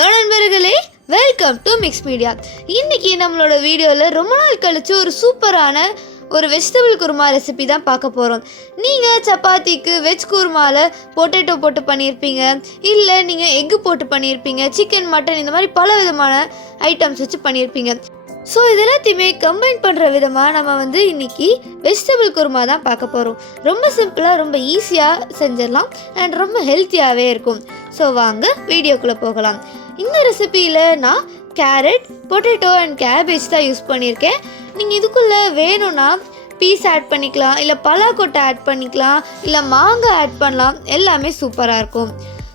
Hello நண்பர்களே, welcome to mix media. இன்றைக்கி நம்மளோட வீடியோவில் ரொம்ப நாள் கழித்து ஒரு சூப்பரான ஒரு வெஜிடபிள் குருமா ரெசிபி தான் பார்க்க போகிறோம். நீங்கள் சப்பாத்திக்கு வெஜ் குருமாவில் பொட்டேட்டோ போட்டு பண்ணியிருப்பீங்க, இல்லை நீங்கள் எக்கு போட்டு பண்ணியிருப்பீங்க, சிக்கன் மட்டன் இந்த மாதிரி பல விதமான ஐட்டம்ஸ் வச்சு பண்ணியிருப்பீங்க. ஸோ இது எல்லாத்தையுமே கம்பைன் பண்ணுற விதமாக நம்ம இன்றைக்கி வெஜிடபிள் குருமா தான் பார்க்க போகிறோம். ரொம்ப சிம்பிளாக, ரொம்ப ஈஸியாக செஞ்சிடலாம் அண்ட் ரொம்ப ஹெல்த்தியாகவே இருக்கும். ஸோ வாங்க வீடியோக்குள்ளே போகலாம். இந்த ரெசிபியில் நான் கேரட், பொட்டேட்டோ அண்ட் கேபேஜ் தான் யூஸ் பண்ணியிருக்கேன். நீங்கள் இதுக்குள்ளே வேணும்னா பீஸ் ஆட் பண்ணிக்கலாம், இல்லை பலாக்கொட்டை ஆட் பண்ணிக்கலாம், இல்லை மாங்காய் ஆட் பண்ணலாம். எல்லாமே சூப்பராக இருக்கும்.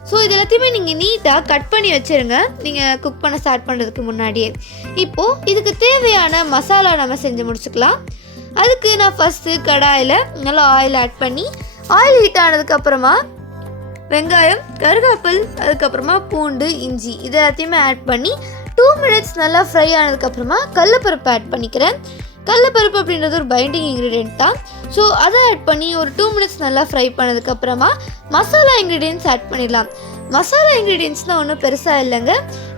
ஸோ இது எல்லாத்தையுமே நீங்கள் நீட்டாக கட் பண்ணி வச்சுருங்க, நீங்கள் குக் பண்ண ஸ்டார்ட் பண்ணுறதுக்கு முன்னாடியே. இப்போது இதுக்கு தேவையான மசாலா நம்ம செஞ்சு முடிச்சுக்கலாம். அதுக்கு நான் ஃபஸ்ட்டு கடாயில் நல்லா ஆயில் ஆட் பண்ணி, ஆயில் ஹீட் ஆனதுக்கப்புறமா வெங்காயம், கருவேப்பில், அதுக்கப்புறமா பூண்டு, இஞ்சி இது எல்லாத்தையுமே ஆட் பண்ணி 2 minutes நல்லா ஃப்ரை ஆனதுக்கப்புறமா கடலப்பருப்பு ஆட் பண்ணிக்கிறேன். கடலப்பருப்பு அப்படின்றது ஒரு பைண்டிங் இன்க்ரீடியன்ட் தான். ஸோ அதை ஆட் பண்ணி ஒரு 2 minutes நல்லா ஃப்ரை பண்ணதுக்கப்புறமா மசாலா இன்க்ரீடியன்ட்ஸ் ஆட் பண்ணிடலாம். மசாலா இன்க்ரீடியன்ட்ஸ்னால் ஒன்றும் பெருசாக இல்லைங்க.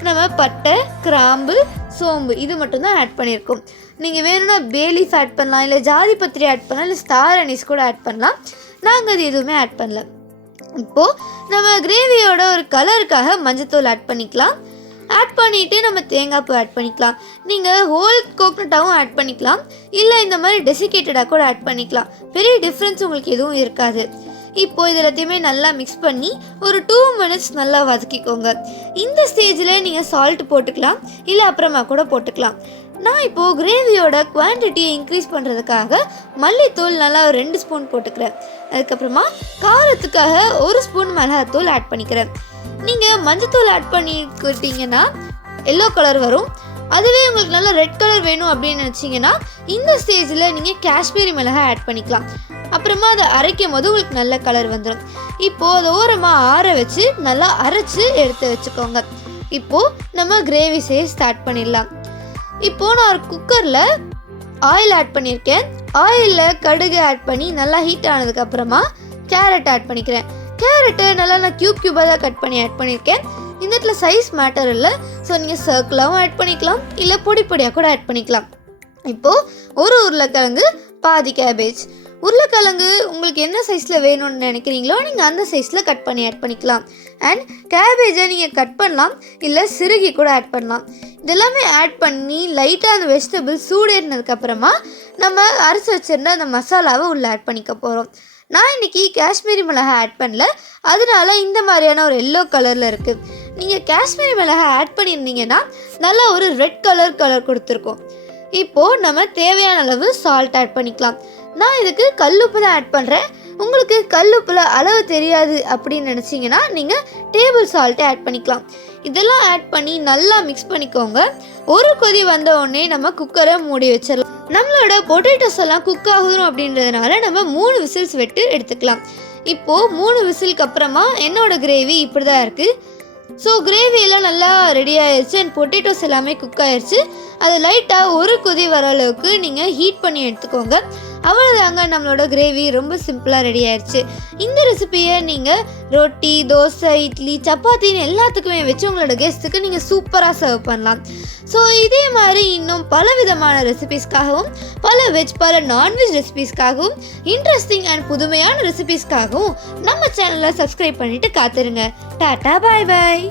நம்ம பட்டை, கிராம்பு, சோம்பு இது மட்டும்தான் ஆட் பண்ணியிருக்கோம். நீங்கள் வேணும்னா பேலீஃப் ஆட் பண்ணலாம், இல்லை ஜாதி பத்திரி ஆட் பண்ணலாம், இல்லை ஸ்டார் அனீஸ் கூட ஆட் பண்ணலாம். நாங்கள் அது எதுவுமே ஆட் பண்ணல. இப்போது நம்ம கிரேவியோட ஒரு கலருக்காக மஞ்சத்தூள் ஆட் பண்ணிக்கலாம். ஆட் பண்ணிவிட்டு நம்ம தேங்காய் பூ ஆட் பண்ணிக்கலாம். நீங்கள் ஹோல் கோகனட்டாகவும் ஆட் பண்ணிக்கலாம், இல்லை இந்த மாதிரி டெசிகேட்டடாக கூட ஆட் பண்ணிக்கலாம். பெரிய டிஃப்ரென்ஸ் உங்களுக்கு எதுவும் இருக்காது. இப்போது இது எல்லாத்தையுமே நல்லா மிக்ஸ் பண்ணி ஒரு 2 minutes நல்லா வதக்கிக்கோங்க. இந்த ஸ்டேஜில் நீங்கள் சால்ட் போட்டுக்கலாம், இல்லை அப்புறமா கூட போட்டுக்கலாம். நான் இப்போது கிரேவியோட குவான்டிட்டியை இன்க்ரீஸ் பண்ணுறதுக்காக மல்லித்தூள் நல்லா ஒரு 2 ஸ்பூன் போட்டுக்கிறேன். அதுக்கப்புறமா காரத்துக்காக 1 ஸ்பூன் மிளகாத்தூள் ஆட் பண்ணிக்கிறேன். நீங்கள் மஞ்சத்தூள் ஆட் பண்ணிக்கிட்டிங்கன்னா எல்லோ கலர் வரும். அதுவே உங்களுக்கு நல்லா ரெட் கலர் வேணும் அப்படின்னு நினச்சிங்கன்னா இந்த ஸ்டேஜில் நீங்கள் காஷ்மீரி மிளகாய் ஆட் பண்ணிக்கலாம். அப்புறமா அதை அரைக்கும் போது உங்களுக்கு நல்ல கலர் வந்துடும். இப்போது அதை ஓரமாக ஆற வச்சு நல்லா அரைச்சி எடுத்து வச்சுக்கோங்க. இப்போது நம்ம கிரேவி செய்ய ஸ்டார்ட் பண்ணிடலாம். இப்போது நான் ஒரு குக்கரில் ஆயில் ஆட் பண்ணியிருக்கேன். ஆயிலில் கடுகு ஆட் பண்ணி நல்லா ஹீட் ஆனதுக்கப்புறமா கேரட் ஆட் பண்ணிக்கிறேன். கேரட்டை நல்லா நான் க்யூபாக தான் கட் பண்ணி ஆட் பண்ணியிருக்கேன். இந்த இடத்துல சைஸ் மேட்டர் இல்லை. ஸோ நீங்கள் சர்க்கிளாகவும் ஆட் பண்ணிக்கலாம், இல்லை பொடி பொடியாக கூட ஆட் பண்ணிக்கலாம். இப்போது ஒரு உருளைக்கிழங்கு, பாதி கேபேஜ். உருளைக்கிழங்கு உங்களுக்கு என்ன சைஸில் வேணும்னு நினைக்கிறீங்களோ நீங்கள் அந்த சைஸில் கட் பண்ணி ஆட் பண்ணிக்கலாம். அண்ட் கேபேஜை நீங்கள் கட் பண்ணலாம், இல்லை சிறுகி கூட ஆட் பண்ணலாம். இதெல்லாமே ஆட் பண்ணி லைட்டாக அந்த வெஜிடபிள் சூடேறினதுக்கப்புறமா நம்ம அரைச்சி வச்சுருந்த அந்த மசாலாவை உள்ளே ஆட் பண்ணிக்க போகிறோம். நான் இன்றைக்கி காஷ்மீரி மிளகாய் ஆட் பண்ணல, அதனால இந்த மாதிரியான ஒரு எல்லோ கலரில் இருக்குது. நீங்கள் காஷ்மீரி மிளகாய் ஆட் பண்ணியிருந்தீங்கன்னா நல்லா ஒரு ரெட் கலர் கொடுத்துருக்கோம். இப்போது நம்ம தேவையான அளவு சால்ட் ஆட் பண்ணிக்கலாம். நான் இதுக்கு கல்லுப்பு தான் ஆட் பண்ணுறேன். உங்களுக்கு கல்லுப்பில் அளவு தெரியாது அப்படின்னு நினச்சிங்கன்னா நீங்கள் டேபிள் சால்ட்டை ஆட் பண்ணிக்கலாம். இதெல்லாம் ஆட் பண்ணி நல்லா மிக்ஸ் பண்ணிக்கோங்க. ஒரு கொதி வந்த உடனே நம்ம குக்கரை மூடி வச்சிடலாம். நம்மளோட பொட்டேட்டோஸ் எல்லாம் குக் ஆகணும் அப்படின்றதுனால நம்ம 3 விசில்ஸ் விட்டு எடுத்துக்கலாம். இப்போது 3 விசிலுக்கு அப்புறமா என்னோடய கிரேவி இப்படி தான் இருக்குது. ஸோ கிரேவியெல்லாம் நல்லா ரெடி ஆயிடுச்சு அண்ட் பொட்டேட்டோஸ் எல்லாமே குக் ஆயிடுச்சு. அது லைட்டாக ஒரு கொதி வர அளவுக்கு நீங்கள் ஹீட் பண்ணி எடுத்துக்கோங்க. அவ்வளோதாங்க, நம்மளோட கிரேவி ரொம்ப சிம்பிளாக ரெடி ஆயிடுச்சு. இந்த ரெசிபியை நீங்கள் ரொட்டி, தோசை, இட்லி, சப்பாத்தின்னு எல்லாத்துக்குமே வச்சு உங்களோட கெஸ்ட்டுக்கு நீங்கள் சூப்பராக சர்வ் பண்ணலாம். ஸோ இதே மாதிரி இன்னும் பல விதமான ரெசிபீஸ்க்காகவும், பல வெஜ், பல நான்வெஜ் ரெசிபீஸ்க்காகவும், இன்ட்ரெஸ்டிங் அண்ட் புதுமையான ரெசிபீஸ்க்காகவும் நம்ம சேனலை சப்ஸ்கிரைப் பண்ணிவிட்டு காத்துருங்க. டாட்டா, பாய் பாய்.